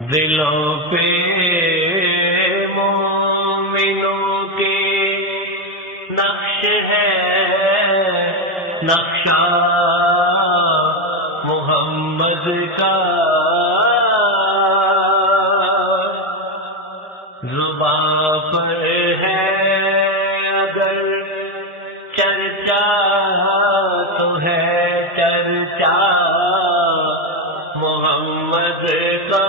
دلوں پہ مومنوں کے نقش ہے نقشہ محمد کا، زباں پر ہے اگر چرچا تو ہے چرچا محمد کا،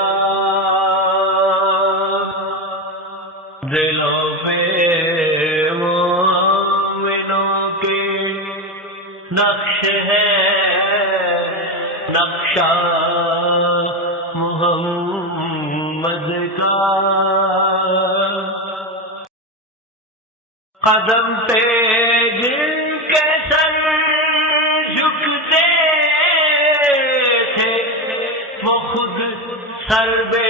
دلوں پہ مومنوں کے نقش ہے نقشہ محمد کا، قدم پہ جن کے سر جھکتے تھے وہ خود سر بے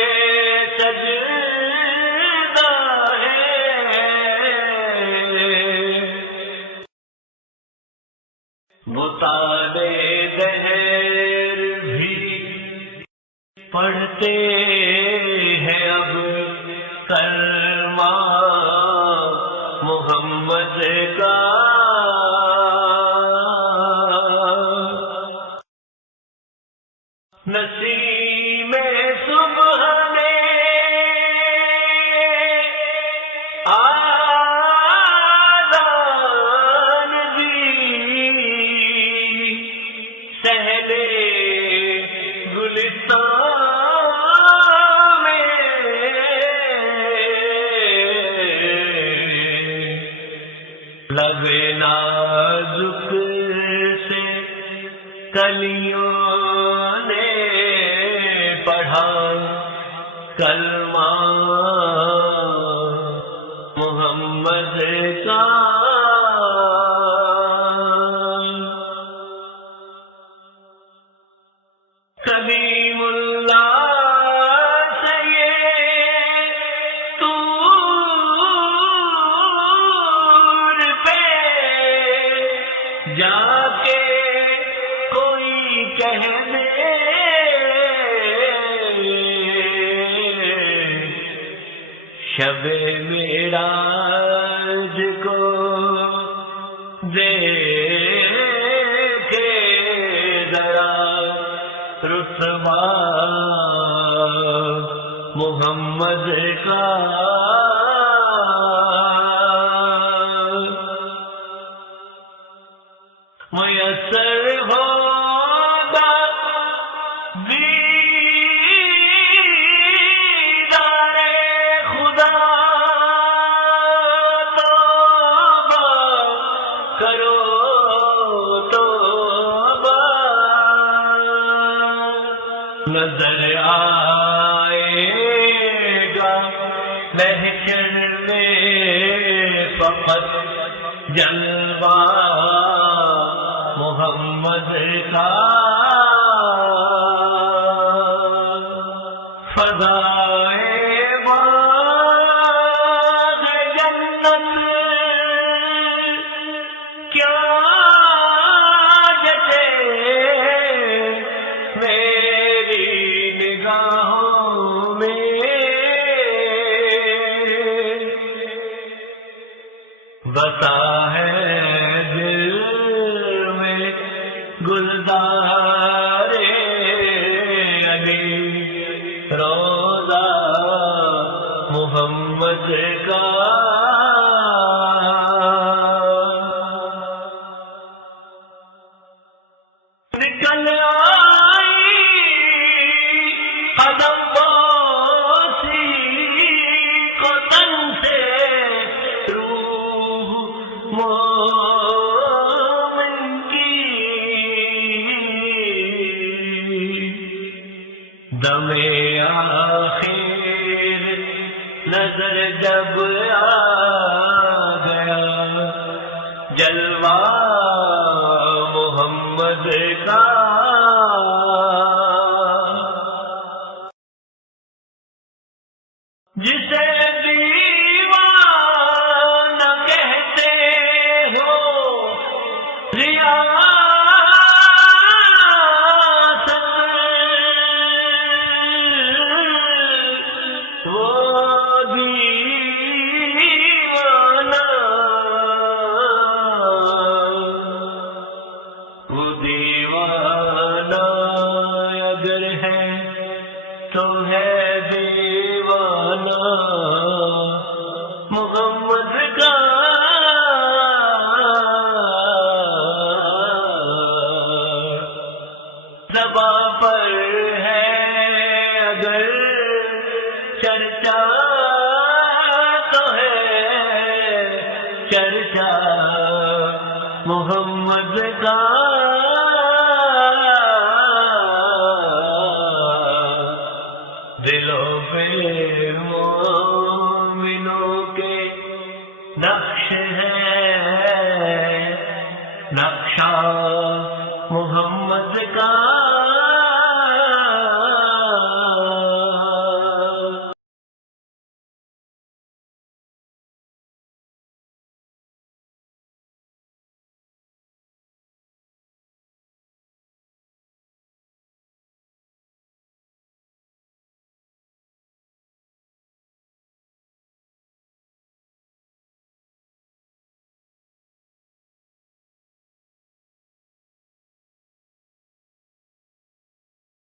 سجدہ ہے، بتانے دہر بھی پڑھتے ہیں اب کلمہ محمد کا، نسیم صبح نے آذان دی، سہلے گلستان میں لب نازک سے کلیوں نے پڑھا کلمہ محمد کا، کلیم اللہ سے یہ طور پہ جا کے کوئی کہہ دے شب معراج کو دیکھے ذرا رتبہ محمد کا، میسر ہوگا دیدار خدا، توبہ کرو توبہ، نظر آئے گا محشر میں فقط جلوہ محمد کا، فضائے باغ جنت کیا جچے میری نگاہوں میں، بتا ہے دل میں گلزار علی روضہ محمد کا، نکل آئی قدم بوسی کو تن سے روح مومن کی، دم آخر نظر جب آ گیا جلوہ محمد کا، جسے دیوانہ کہتے ہو ریاست وہ دیوانہ، وہ دیوانہ اگر ہے تو ہے دیوانہ محمد کا، زباں پر ہے اگر چرچا تو ہے چرچا محمد کا، دلوں پہ مومنوں کے نقش ہے، نقشہ محمد کا۔